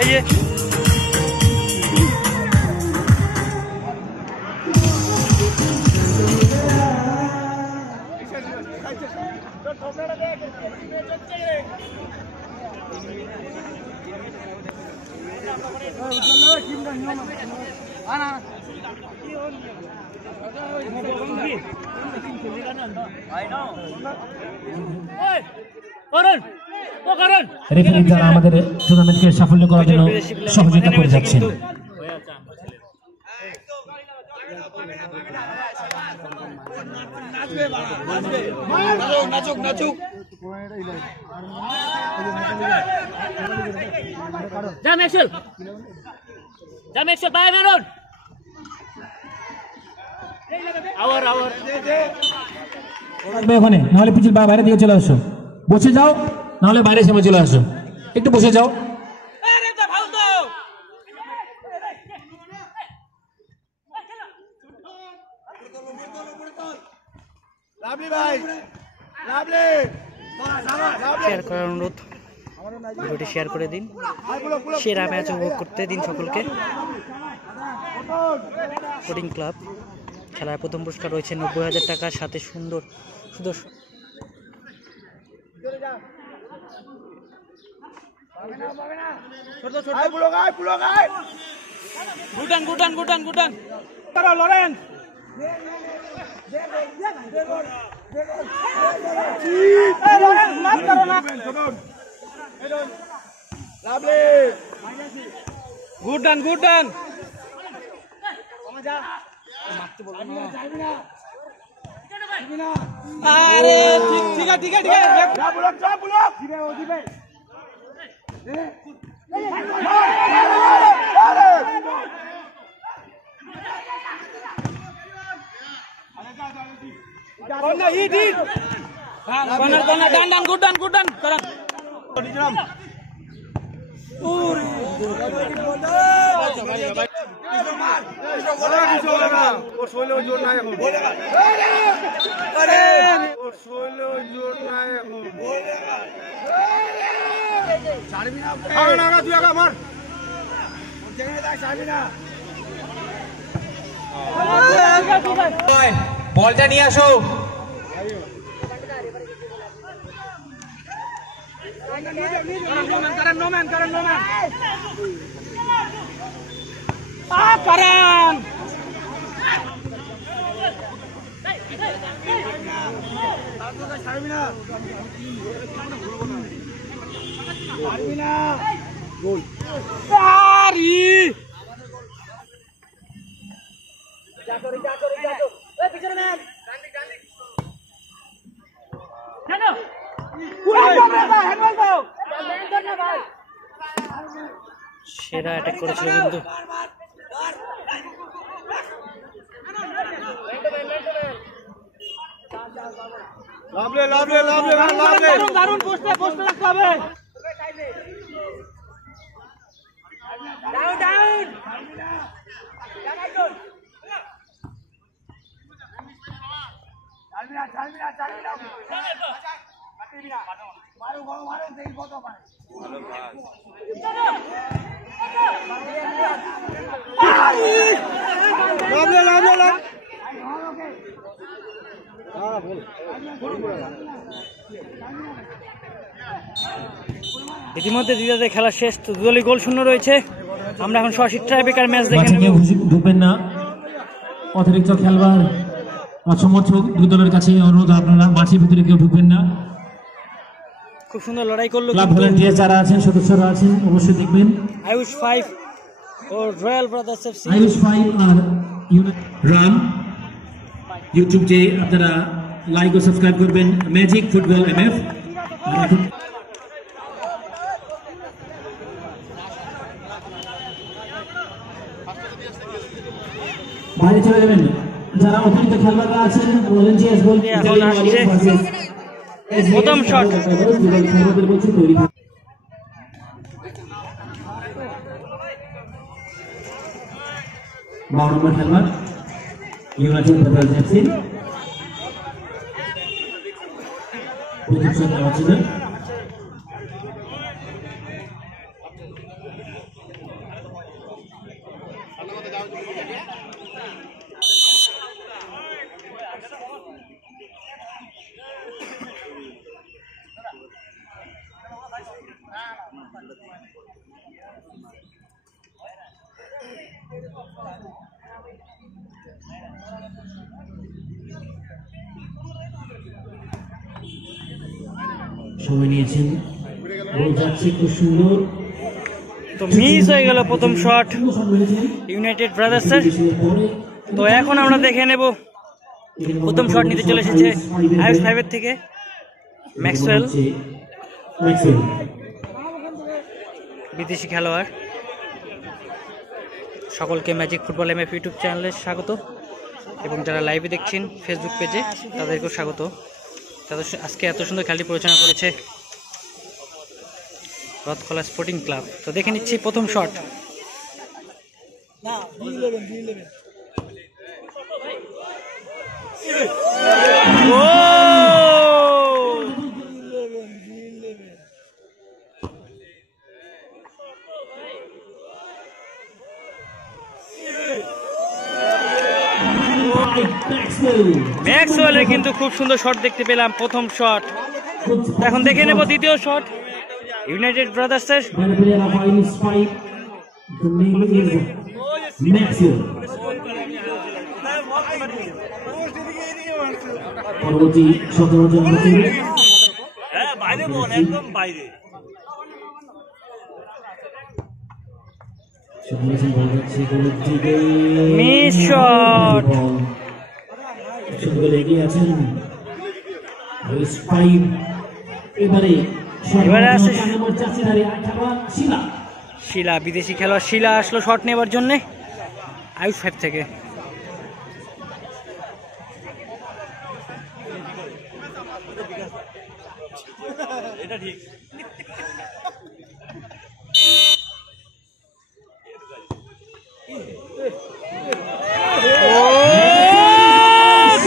এই যে রেফারি যারা আমাদের টুর্নামেন্টকে সাফল্য করার জন্য সহযোগিতা করে যাচ্ছেন। ওখানে নাহলে পিছিয়ে বাইরে দিকে চলে আসো, বসে যাও, নাহলে বাইরে সামনে চলে আসো, একটু বসে যাও। শেয়ার করার অনুরোধ, ভিডিওটি শেয়ার করে দিন, সেরা ম্যাচ উপভোগ করতে দিন সকলকে। স্পোর্টিং ক্লাব খেলায় প্রথম পুরস্কার রয়েছে 90,000 টাকার সাথে সুন্দর সুদর্শন বলটা নিয়ে আসো। সেরা অ্যাটাক করেছিল কিন্তু দারুণ পোস্টে রাখতে হবে। ইতিমধ্যে দ্বিতীয় খেলা শেষ, দুদলই গোল শূন্য রয়েছে। আমরা এখন সরাসরি টাইব্রেকার ম্যাচ দেখে নেব। ঢুকবেন না, অতিরিক্ত খেলোয়াড় সমর্থক দুই দলের কাছে অনুরোধ, আপনারা মাঠের ভিতরে কেউ ঢুকবেন না। খুব সুন্দর লড়াই করলো ক্লাব ভলান্টিয়ার যারা আছেন, সদস্যরা আছেন, অবশ্যই দেখবেন। আয়ুষ 5 ও রয়্যাল ব্রাদার্স এফসি, আয়ুষ 5 আর রাম ইউটিউব যে আপনারা লাইক ও সাবস্ক্রাইব করবেন। ম্যাজিক ফুটবল এমএফ বাইরে চলে যাবেন। যারা অতিরিক্ত খেলোয়াড়রা আছেন, ভলান্টিয়ার্স বলতে এখন আসছে প্রথম শট। বারো নম্বর খেলোয়াড় ইউনাইটেড ব্রাদার্স এফসি। প্রথম শট নেওয়ার জন্য। সময় নিয়েছেন, বল যাচ্ছে খুব সুন্দর, তো মিস হয়ে গেল প্রথম শট ইউনাইটেড ব্রাদার্সের। তো এখন আমরা দেখে নেব প্রথম শট নিতে চলে এসেছে আইএস 5 এর থেকে ম্যাক্সওয়েল, বিদেশি খেলোয়াড়। সকলকে ম্যাজিক ফুটবল এমএফ ইউটিউব চ্যানেলে স্বাগত, এবং যারা লাইভে দেখছেন ফেসবুক পেজে তাদেরকেও স্বাগত। তাদের আজকে এত সুন্দর খেলাটি পরিচালনা করেছে রথখোলা স্পোর্টিং ক্লাব। তো দেখে নিচ্ছি প্রথম শট। ম্যাক্সওয়েলের কিন্তু খুব সুন্দর শট দেখতে পেলাম প্রথম শট। এখন দেখে নেব দ্বিতীয় শট ইউনাইটেড ব্রাদার্সের। পরবর্তী 17 জন মিস শট। এগিয়ে আছেন এবারে আসে শিলা, বিদেশি খেলোয়াড় শিলা আসলো শট নেবার জন্য আইএস 5 থেকে।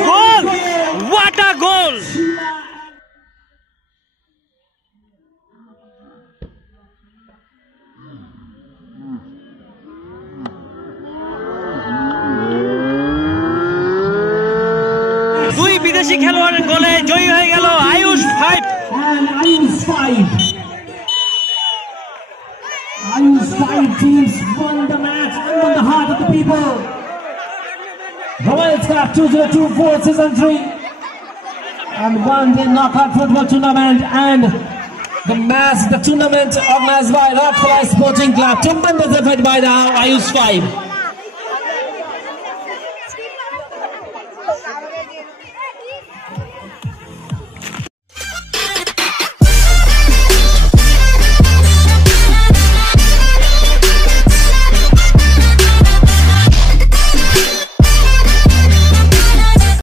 গোল! What a goal! দুই বিদেশি খেলোয়াড়ের গোলে জয়ী হয়ে গেল is 5। IU's 5 teams won the match and won the heart of the people. Royal Cup 2024 Season 3 and won the knockout football tournament and the tournament organized by Rothley Sporting Club, tremendous effort by the IU's 5.